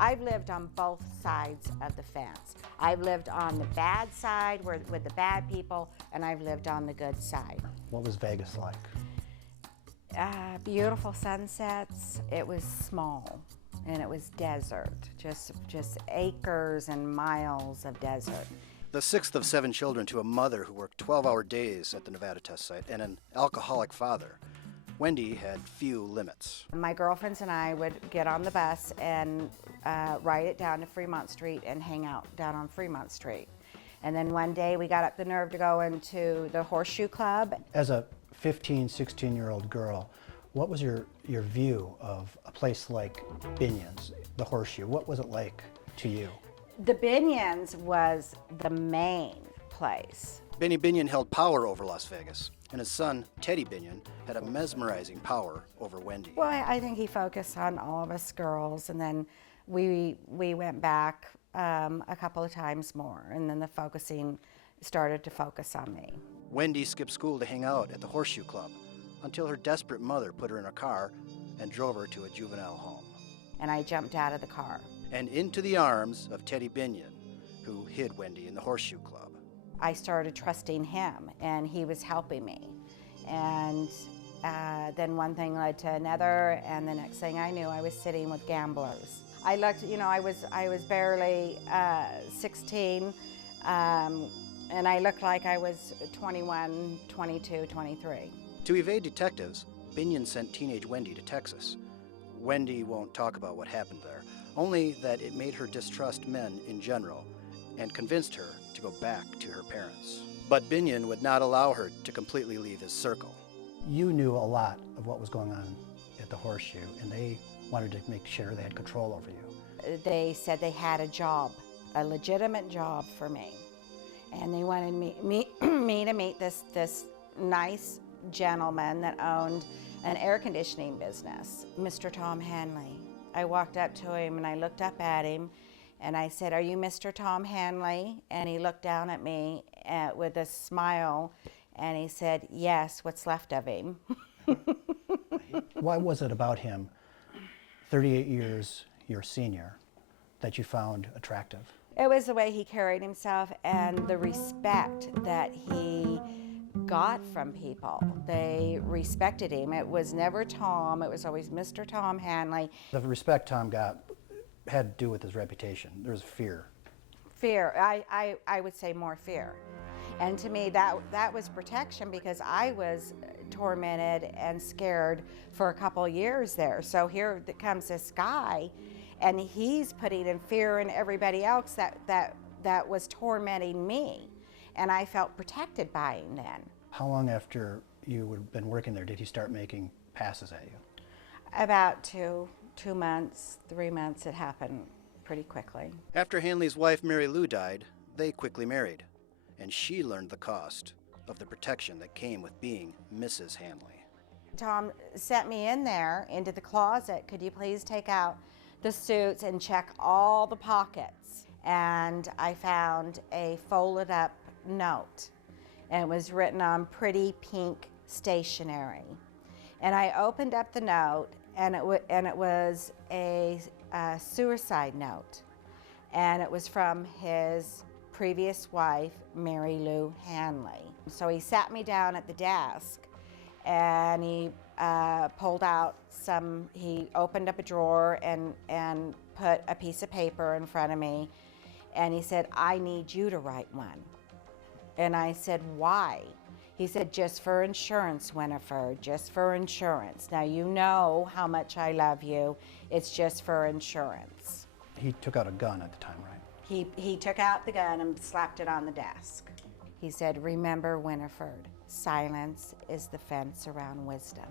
I've lived on both sides of the fence. I've lived on the bad side with the bad people, and I've lived on the good side. What was Vegas like? Beautiful sunsets. It was small, and it was desert, just acres and miles of desert. The sixth of 7 children to a mother who worked 12-hour days at the Nevada test site and an alcoholic father, Wendy had few limits. My girlfriends and I would get on the bus and ride it down to Fremont Street and hang out down on Fremont Street. And then one day we got up the nerve to go into the Horseshoe Club. As a 15, 16-year-old girl, what was your view of a place like Binion's, the Horseshoe? What was it like to you? The Binion's was the main place. Benny Binion held power over Las Vegas, and his son, Teddy Binion, had a mesmerizing power over Wendy. Well, I think he focused on all of us girls, and then we went back a couple of times more, and then the focusing started to focus on me. Wendy skipped school to hang out at the Horseshoe Club until her desperate mother put her in a car and drove her to a juvenile home. And I jumped out of the car. And into the arms of Teddy Binion, who hid Wendy in the Horseshoe Club. I started trusting him, and he was helping me. And then one thing led to another, and the next thing I knew, I was sitting with gamblers. I looked, I was barely 16, and I looked like I was 21, 22, 23. To evade detectives, Binion sent teenage Wendy to Texas. Wendy won't talk about what happened there, only that it made her distrust men in general and convinced her to go back to her parents. But Binion would not allow her to completely leave his circle. You knew a lot of what was going on at the Horseshoe, and they wanted to make sure they had control over you. They said they had a job, a legitimate job for me. And they wanted me to meet this nice gentleman that owned an air conditioning business, Mr. Tom Hanley. I walked up to him and I looked up at him and I said, "Are you Mr. Tom Hanley?" And he looked down at me with a smile and he said, "Yes, what's left of him." Why was it about him, 38 years your senior, that you found attractive? It was the way he carried himself and the respect that he got from people. They respected him. It was never Tom, it was always Mr. Tom Hanley. The respect Tom got had to do with his reputation. There was fear. Fear, I would say more fear. And to me, that was protection because I was tormented and scared for a couple of years there. So here comes this guy, and he's putting in fear in everybody else that was tormenting me. And I felt protected by him then. How long after you had been working there did he start making passes at you? About 2 months, 3 months, it happened pretty quickly. After Hanley's wife, Mary Lou, died, they quickly married, and she learned the cost of the protection that came with being Mrs. Hanley. Tom sent me in there into the closet. "Could you please take out the suits and check all the pockets?" And I found a folded up note, and it was written on pretty pink stationery. And I opened up the note, and it was a suicide note, and it was from his previous wife, Mary Lou Hanley. So he sat me down at the desk, and he pulled out he opened up a drawer and put a piece of paper in front of me, and he said, "I need you to write one." And I said, "Why?" He said, "Just for insurance, Winifred, just for insurance. Now you know how much I love you. It's just for insurance." He took out a gun at the time, right? He took out the gun and slapped it on the desk. He said, "Remember, Winifred, silence is the fence around wisdom."